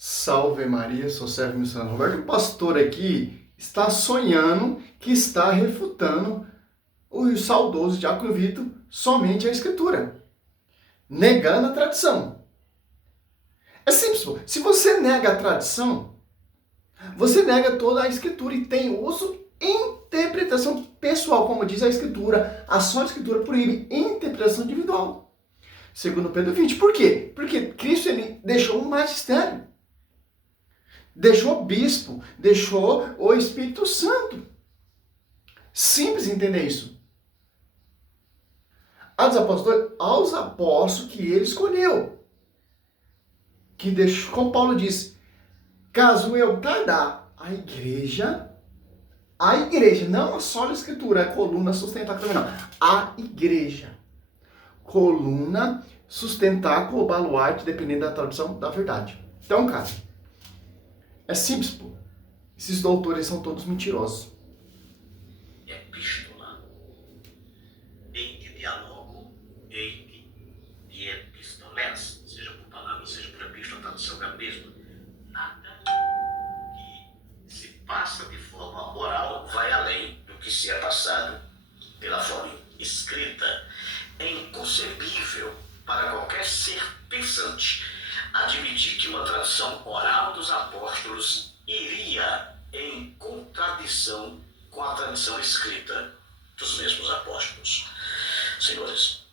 Salve Maria, sou servo missionário Roberto. O pastor aqui está sonhando que está refutando o saudoso Diácono Vitor somente a Escritura, negando a tradição. É simples, pô. Se você nega a tradição, você nega toda a Escritura e tem uso interpretação pessoal, como diz a Escritura. A só Escritura proíbe interpretação individual. Segundo Pedro 20. Por quê? Porque Cristo ele deixou um magistério. Deixou o bispo, deixou o Espírito Santo. Simples entender isso. Aos apóstolos que ele escolheu. Que deixou, como Paulo diz, caso eu tardar, a igreja, não só a escritura, a coluna sustentáculo, não. A igreja. Coluna sustentáculo, baluarte, dependendo da tradução da verdade. Então, cara, é simples, pô. Esses doutores são todos mentirosos. Epístola. Em que diálogo, em que epístolas, seja por palavra, seja por epístola, a tradução é a mesma. Nada que se passa de forma oral vai além do que se é passado pela forma escrita. É inconcebível para qualquer ser pensante admitir que uma tradução oral dos apóstolos iria em contradição com a tradição escrita dos mesmos apóstolos. Senhores,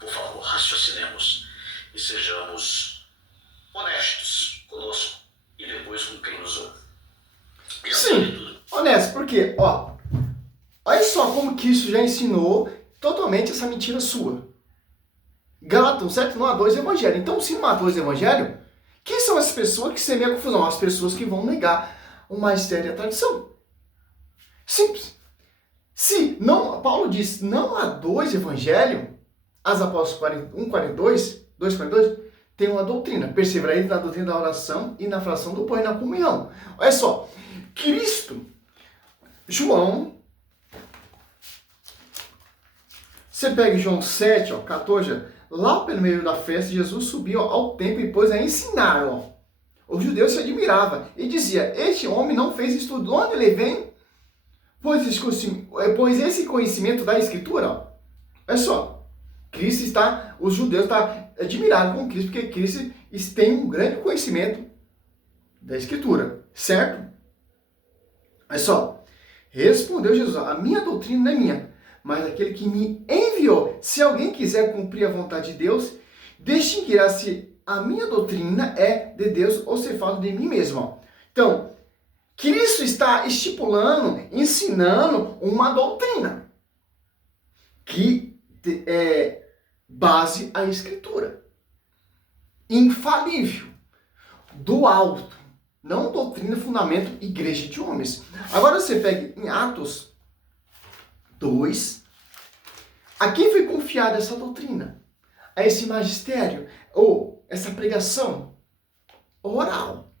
por favor, raciocinemos e sejamos honestos conosco e depois com quem nos ouve. Sim, honesto, porque, olha só como que isso já ensinou totalmente essa mentira sua. Gálatas 7 não há dois evangelhos. Então, se não há dois evangelhos, quem são as pessoas que semeiam a confusão? As pessoas que vão negar o magistério e a tradição. Simples. Se não, Paulo diz, não há dois evangelhos, as apóstolos 1:42, 2:42, tem uma doutrina. Perseverai na doutrina da oração e na fração do pão e na comunhão. Olha só, Cristo, João, você pega João 7, 14, lá pelo meio da festa, Jesus subiu ao templo e pôs a ensinar. Os judeus se admiravam e dizia, este homem não fez estudo. De onde ele vem? Pois esse conhecimento da Escritura, olha só, os judeus estão admirados com Cristo, porque Cristo tem um grande conhecimento da Escritura, certo? Olha só, respondeu Jesus, a minha doutrina não é minha, mas aquele que me enviou. Se alguém quiser cumprir a vontade de Deus, distinguirá se a minha doutrina é de Deus ou se fala de mim mesmo. Então, Cristo está estipulando, ensinando uma doutrina que é base a Escritura. Infalível, do alto. Não doutrina, fundamento, igreja de homens. Agora você pega em Atos 2. A quem foi confiada essa doutrina? A esse magistério? Ou essa pregação oral?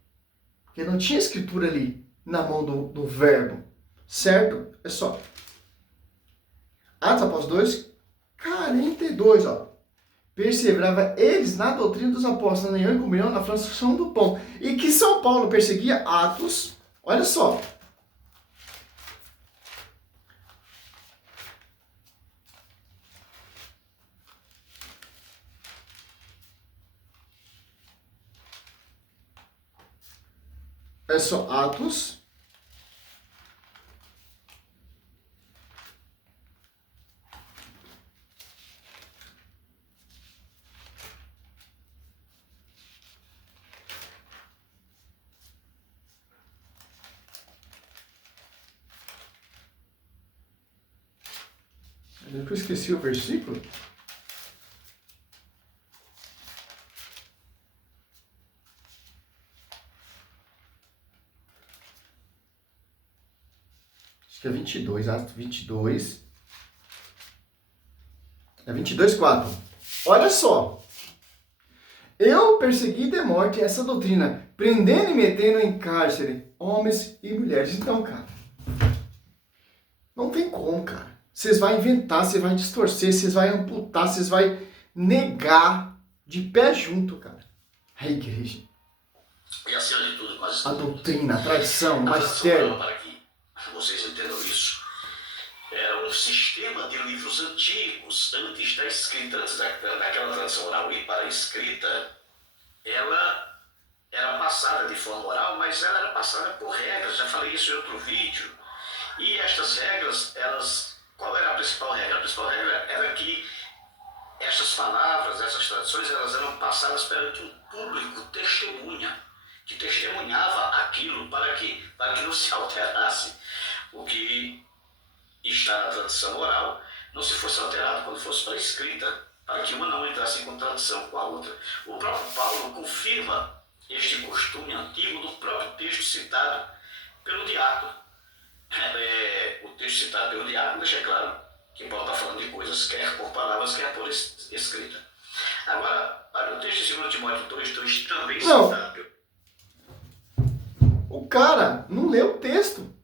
Porque não tinha escritura ali na mão do verbo. Certo? É só. Atos Apóstolos 2, 42, Perseverava eles na doutrina dos apóstolos, na união e comunhão, na fração do pão. E que São Paulo perseguia Atos, olha só. É só Atos. Eu esqueci o versículo. Acho que é 22, Atos 22. É 22:4. Olha só. Eu persegui de morte essa doutrina, prendendo e metendo em cárcere homens e mulheres. Então, cara, não tem como, cara. Vocês vão inventar, vocês vão distorcer, vocês vão amputar, vocês vão negar de pé junto, cara, a igreja. E acima de tudo, nós A doutrina, a tradição, o a magistério. tradição, para que vocês entendam isso, era um sistema de livros antigos, antes da escrita, antes daquela tradição oral ir para a escrita, ela era passada de forma oral, mas ela era passada por regras, já falei isso em outro vídeo. E estas regras, qual era a principal regra? A principal regra era que estas palavras, essas tradições, elas eram passadas perante um público testemunha, que testemunhava aquilo para que não se alterasse o que está na tradição oral, não se fosse alterado quando fosse para a escrita, para que uma não entrasse em contradição com a outra. O próprio Paulo confirma este costume antigo do próprio texto citado pelo Diácono. O texto citado pelo Diácono deixa claro que Paulo está falando de coisas quer por palavras, quer por escrita. Agora, para o texto de 2 Timóteo 2:2 também citado pelo... O cara não leu o texto.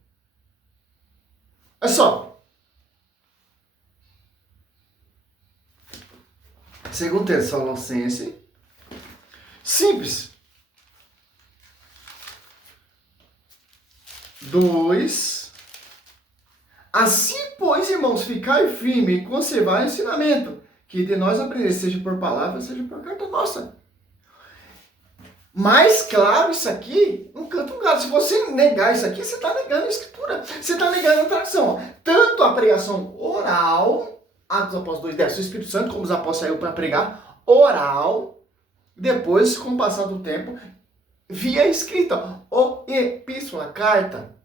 É só. Segundo Tessalonicenses. Simples. 2. Assim, pois, irmãos, ficai firme e conservar o ensinamento, que de nós aprender, seja por palavra, seja por carta nossa. Mais claro isso aqui, não canta um galho. Se você negar isso aqui, você está negando a escritura. Você está negando a tradição. Tanto a pregação oral, Atos dos Apóstolos 2, o Espírito Santo, como os apóstolos saíram para pregar, oral, depois, com o passar do tempo, via escrita, ou epístola, carta.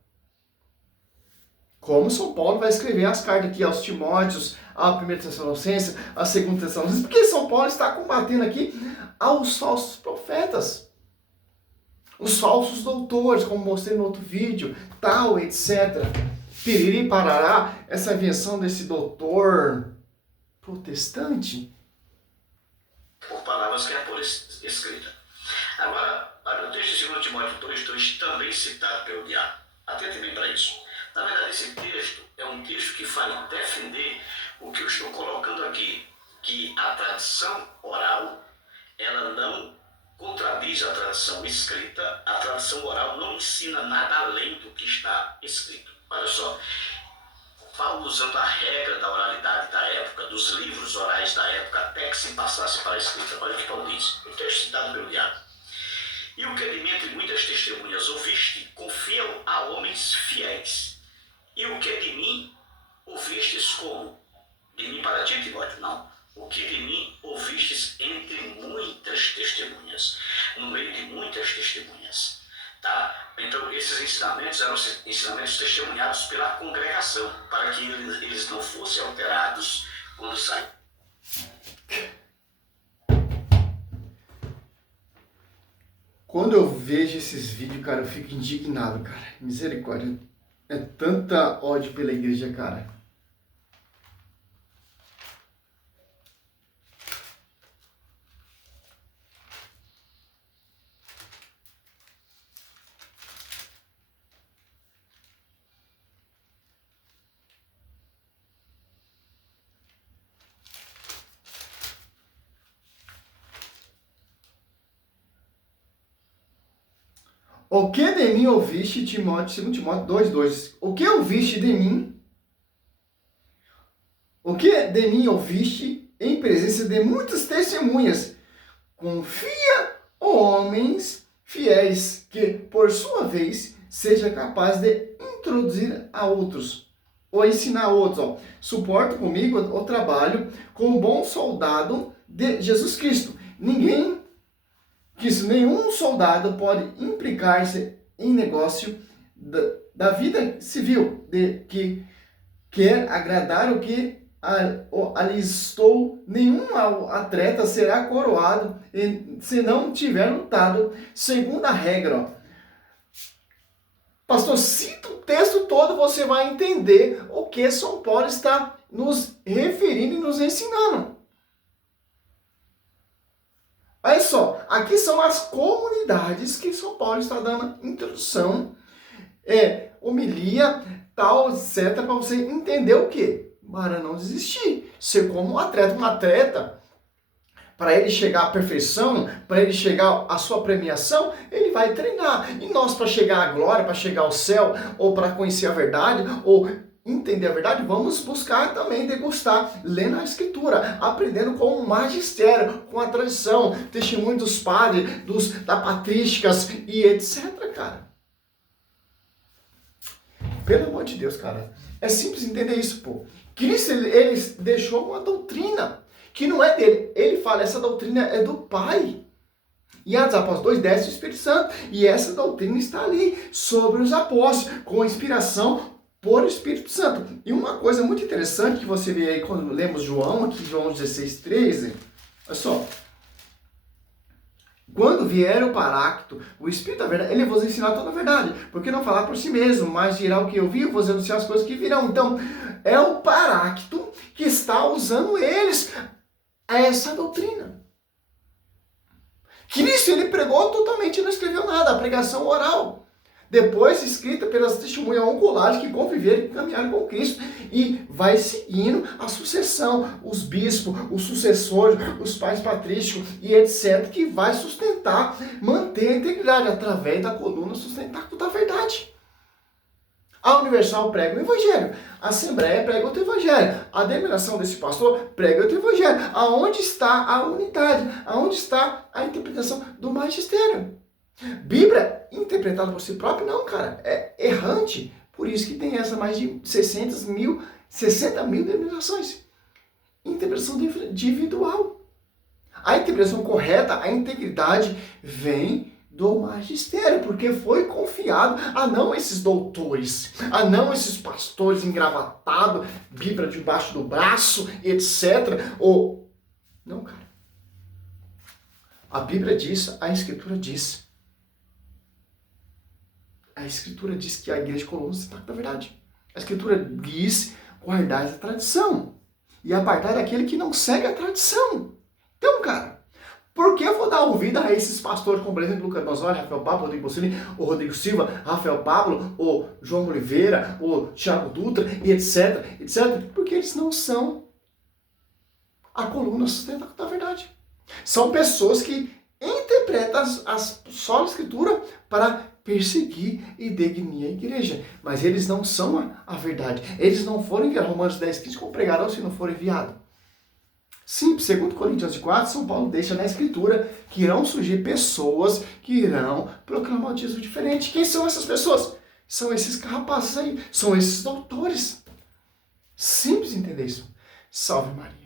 Como São Paulo vai escrever as cartas aqui aos Timóteos, a 1 Tessalonicenses, a 2 Tessalonicenses, porque São Paulo está combatendo aqui aos falsos profetas, os falsos doutores, como mostrei no outro vídeo, tal, etc. Piriri parará, essa invenção desse doutor protestante. Por palavras que é por escrita. Agora, para o texto de 2 Timóteo 2:2 também citado pelo Diácono. Atente bem para isso. Na verdade, esse texto é um texto que vai defender o que eu estou colocando aqui, que a tradição oral, ela não contradiz a tradição escrita, a tradição oral não ensina nada além do que está escrito. Olha só, Paulo usando a regra da oralidade da época, dos livros orais da época, até que se passasse para a escrita. Olha o que Paulo diz, o texto citado pelo Diácono. E o que de mim, entre muitas testemunhas ouviste, confiam a homens fiéis. E o que de mim ouvistes como? De mim para ti, Timóteo? Não. O que de mim ouvistes entre muitas testemunhas. No meio de muitas testemunhas. Tá? Então, esses ensinamentos eram ensinamentos testemunhados pela congregação, para que eles não fossem alterados quando saem. Quando eu vejo esses vídeos, cara, eu fico indignado, cara. Misericórdia. É tanta ódio pela igreja, cara. O que de mim ouviste, Timóteo, 2 Timóteo 2:2. O que ouviste de mim? O que de mim ouviste em presença de muitas testemunhas? Confia, homens fiéis, que, por sua vez, seja capaz de introduzir a outros, ou ensinar a outros. Ó. Suporta comigo o trabalho como bom soldado de Jesus Cristo. Nenhum soldado pode implicar-se em negócio da vida civil, de que quer agradar o que alistou. Nenhum atleta será coroado se não tiver lutado segundo a regra. Ó. Pastor, cita o texto todo, você vai entender o que São Paulo está nos referindo e nos ensinando. Olha só, aqui são as comunidades que São Paulo está dando introdução, homilia, tal, etc, para você entender o quê? Para não desistir. Ser como um atleta. para ele chegar à perfeição, para ele chegar à sua premiação, ele vai treinar. E nós, para chegar à glória, para chegar ao céu, ou para conhecer a verdade, ou entender a verdade, vamos buscar também degustar, lendo a Escritura, aprendendo com o magistério, com a tradição, testemunho dos padres, da patrísticas e etc, cara. Pelo amor de Deus, cara. É simples entender isso, pô. Cristo, ele deixou uma doutrina que não é dele. Ele fala, essa doutrina é do Pai. E Atos Apóstolos 2 desce o Espírito Santo. E essa doutrina está ali, sobre os apóstolos, com inspiração por Espírito Santo. E uma coisa muito interessante que você vê aí quando lemos João, aqui João 16:13, olha só. Quando vier o Paráclito, o Espírito da verdade, ele vos ensinar toda a verdade. Porque não falar por si mesmo, mas dirá o que eu vi, vos anunciar as coisas que virão. Então, é o Paráclito que está usando eles a essa doutrina. Cristo, ele pregou totalmente, não escreveu nada, a pregação oral. Depois escrita pelas testemunhas oculares que conviveram e caminharam com Cristo. E vai seguindo a sucessão, os bispos, os sucessores, os pais patrísticos e etc. Que vai sustentar, manter a integridade através da coluna sustentáculo da verdade. A Universal prega o Evangelho. A Assembleia prega outro Evangelho. A denominação desse pastor prega outro Evangelho. Aonde está a unidade? Aonde está a interpretação do magistério? Bíblia interpretada por si própria, não, cara. É errante. Por isso que tem essa mais de 60 mil denominações. Interpretação individual. A interpretação correta, a integridade, vem do magistério, porque foi confiado a não esses doutores, a não esses pastores engravatados, Bíblia debaixo do braço, etc. Não, cara. A Bíblia diz, a Escritura diz. A Escritura diz que a igreja de Colossos está com a verdade. A Escritura diz guardar a tradição e apartar daquele que não segue a tradição. Então, cara, por que eu vou dar ouvido a esses pastores, como por exemplo Lucas Nosório, Rafael Pablo, Rodrigo Bossini, o Rodrigo Silva, Rafael Pablo, o João Oliveira, o Thiago Dutra, e etc, etc, porque eles não são a coluna sustentável da verdade. São pessoas que interpretam só a Escritura para perseguir e degrinir a igreja. Mas eles não são a verdade. Eles não foram enviados. Romanos 10:15, como pregarão se não forem enviados? Sim, segundo Coríntios 4, São Paulo deixa na Escritura que irão surgir pessoas que irão proclamar o Jesus diferente. Quem são essas pessoas? São esses rapazes aí. São esses doutores. Simples entender isso. Salve Maria.